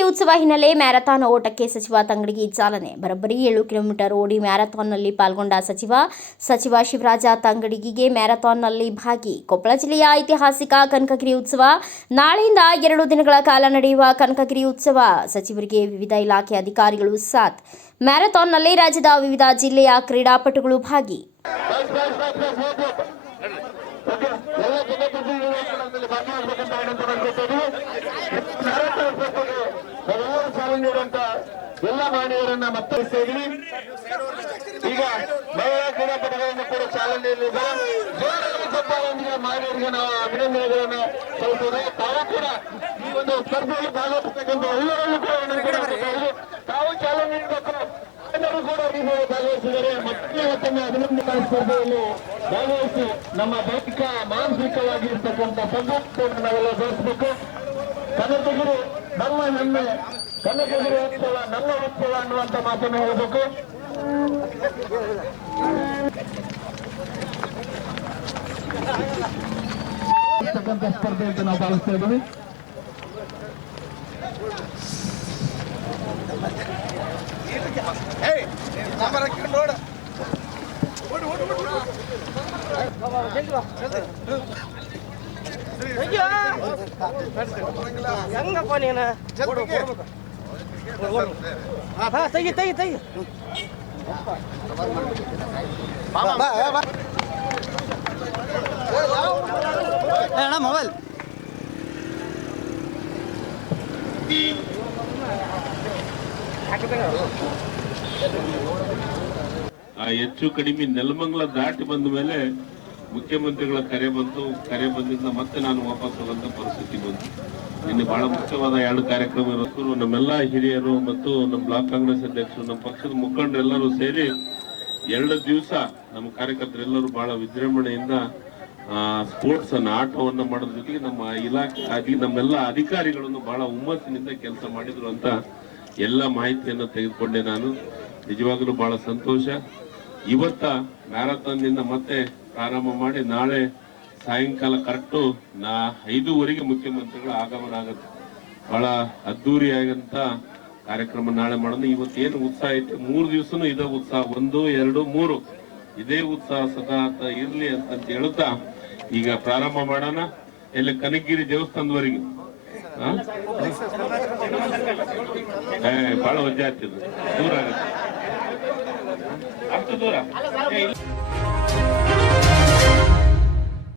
ರಥೋತ್ಸವ ಹಿನ್ನೆಲೆ ಮ್ಯಾರಥಾನ್ ಓಟಕ್ಕೆ ಸಚಿವ ತಂಗಡಿಗೆ ಚಾಲನೆ. ಬರೋಬ್ಬರಿ ಏಳು ಕಿಲೋಮೀಟರ್ ಓಡಿ ಮ್ಯಾರಥಾನ್ನಲ್ಲಿ ಪಾಲ್ಗೊಂಡ ಸಚಿವ ಸಚಿವ ಶಿವರಾಜ ತಂಗಡಿಗೆ ಮ್ಯಾರಥಾನ್ನಲ್ಲಿ ಭಾಗಿ. ಕೊಪ್ಪಳ ಜಿಲ್ಲೆಯ ಐತಿಹಾಸಿಕ ಕನಕಗಿರಿ ಉತ್ಸವ. ನಾಳೆಯಿಂದ ಎರಡು ದಿನಗಳ ಕಾಲ ನಡೆಯುವ ಕನಕಗಿರಿ ಉತ್ಸವ. ಸಚಿವರಿಗೆ ವಿವಿಧ ಇಲಾಖೆ ಅಧಿಕಾರಿಗಳು ಸಾಥ್. ಮ್ಯಾರಥಾನ್ನಲ್ಲಿ ರಾಜ್ಯದ ವಿವಿಧ ಜಿಲ್ಲೆಯ ಕ್ರೀಡಾಪಟುಗಳು ಭಾಗಿ. ನೀಡುವಂತ ಎಲ್ಲ ಮಾನವರನ್ನ ಮತ್ತೆ ಸೇರಿ ಈಗ ಮಹಿಳಾ ಕ್ರೀಡಾಪಟುಗಳನ್ನು ಕೂಡ ಚಾಲನೆ ನೀಡಲಿದ್ದಾರೆ ಜೋರಾದ ಚಪ್ಪಾಳೆಯೊಂದಿಗೆ ಮಾನವರಿಗೆ ನಾವು ಅಭಿನಂದನೆಗಳನ್ನು ಸಲ್ಲಿಸಿದ್ರೆ ತಾವು ಕೂಡ ಈ ಒಂದು ಸ್ಪರ್ಧೆಯಲ್ಲಿ ಭಾಗವಹಿಸತಕ್ಕಂಥ ಎಲ್ಲರಲ್ಲೂ ಕೂಡ ನನಗೆ ತಾವು ಚಾಲನೆ ನೀಡಬೇಕು. ಎಲ್ಲರೂ ಕೂಡ ಮೇಲೆ ಭಾಗವಹಿಸಿದರೆ ಮತ್ತೆ ಮತ್ತೊಮ್ಮೆ ಅಭಿನಂದನಾ ಸ್ಪರ್ಧೆಯಲ್ಲಿ ಭಾಗವಹಿಸಿ ನಮ್ಮ ದೈಹಿಕ ಮಾನಸಿಕವಾಗಿ ಇರ್ತಕ್ಕಂಥ ಸದಸ್ಯವನ್ನು ನಾವೆಲ್ಲ ಬೆಳೆಸಬೇಕು ಕನ್ನಡಿಗರು ನಮ್ಮ ಹೆಮ್ಮೆ. ಕನಕಗಿರಿ ಉತ್ಸವ ನಮ್ಮ ಉತ್ಸವ ಅನ್ನುವಂತ ಮಾತನ್ನು ಹೇಳಬೇಕು. ಇರ್ತಕ್ಕಂಥ ಸ್ಪರ್ಧೆ ಅಂತ ನಾವು ಭಾವಿಸ್ತಾ ಇದ್ದೀವಿ. ಹೆಂಗಪ್ಪ ನೀನು? ಹಾ ತೆಗಿ ಹೆಚ್ಚು ಕಡಿಮೆ ನೆಲಮಂಗಲ ದಾಟಿ ಬಂದ ಮೇಲೆ ಮುಖ್ಯಮಂತ್ರಿಗಳ ಕರೆ ಬಂತು. ಕರೆ ಬಂದಿಂದ ಮತ್ತೆ ನಾನು ವಾಪಸ್ ಹೋಗುವಂತ ಪರಿಸ್ಥಿತಿ ಬಂತು. ಇನ್ನು ಬಹಳ ಮುಖ್ಯವಾದ ಎರಡು ಕಾರ್ಯಕ್ರಮ ಇರೋದು. ನಮ್ಮೆಲ್ಲ ಹಿರಿಯರು ಮತ್ತು ನಮ್ಮ ಬ್ಲಾಕ್ ಕಾಂಗ್ರೆಸ್ ಅಧ್ಯಕ್ಷರು, ನಮ್ಮ ಪಕ್ಷದ ಮುಖಂಡರೆಲ್ಲರೂ ಸೇರಿ ಎರಡು ದಿವಸ ನಮ್ಮ ಕಾರ್ಯಕರ್ತರೆಲ್ಲರೂ ಬಹಳ ವಿಜೃಂಭಣೆಯಿಂದ ಸ್ಪೋರ್ಟ್ಸ್ ಅನ್ನು, ಆಟವನ್ನು ಮಾಡೋದ್ರ ಜೊತೆಗೆ ನಮ್ಮ ಇಲಾಖೆ ನಮ್ಮೆಲ್ಲ ಅಧಿಕಾರಿಗಳನ್ನು ಬಹಳ ಹುಮ್ಮಸ್ಸಿನಿಂದ ಕೆಲಸ ಮಾಡಿದ್ರು ಅಂತ ಎಲ್ಲ ಮಾಹಿತಿಯನ್ನು ತೆಗೆದುಕೊಂಡೆ ನಾನು. ನಿಜವಾಗಲೂ ಬಹಳ ಸಂತೋಷ. ಇವತ್ತ ಮ್ಯಾರಥಾನ್ನಿಂದ ಮತ್ತೆ ಪ್ರಾರಂಭ ಮಾಡಿ ನಾಳೆ ಸಾಯಂಕಾಲ ಕರೆಕ್ಟು ನಾ ಐದೂವರೆಗೆ ಮುಖ್ಯಮಂತ್ರಿಗಳ ಆಗಮನ ಆಗುತ್ತೆ. ಬಹಳ ಅದ್ದೂರಿಯಾಗಂತ ಕಾರ್ಯಕ್ರಮ ನಾಳೆ ಇವತ್ತು ಏನು ಉತ್ಸಾಹ ಐತೆ ಮೂರು ದಿವಸನೂ ಇದೇ ಉತ್ಸಾಹ. ಒಂದು, ಎರಡು, ಮೂರು. ಇದೇ ಉತ್ಸಾಹ ಸದಾ ಇರಲಿ ಅಂತ ಹೇಳುತ್ತಾ ಈಗ ಪ್ರಾರಂಭ ಮಾಡೋಣ. ಎಲ್ಲ ಕನಕಗಿರಿ ದೇವಸ್ಥಾನದವರೆಗೆ? ಬಹಳ ವಜ್ಜೆ ಆಗ್ತದೆ ದೂರ ಆಗುತ್ತೆ. ಅಷ್ಟು ದೂರ.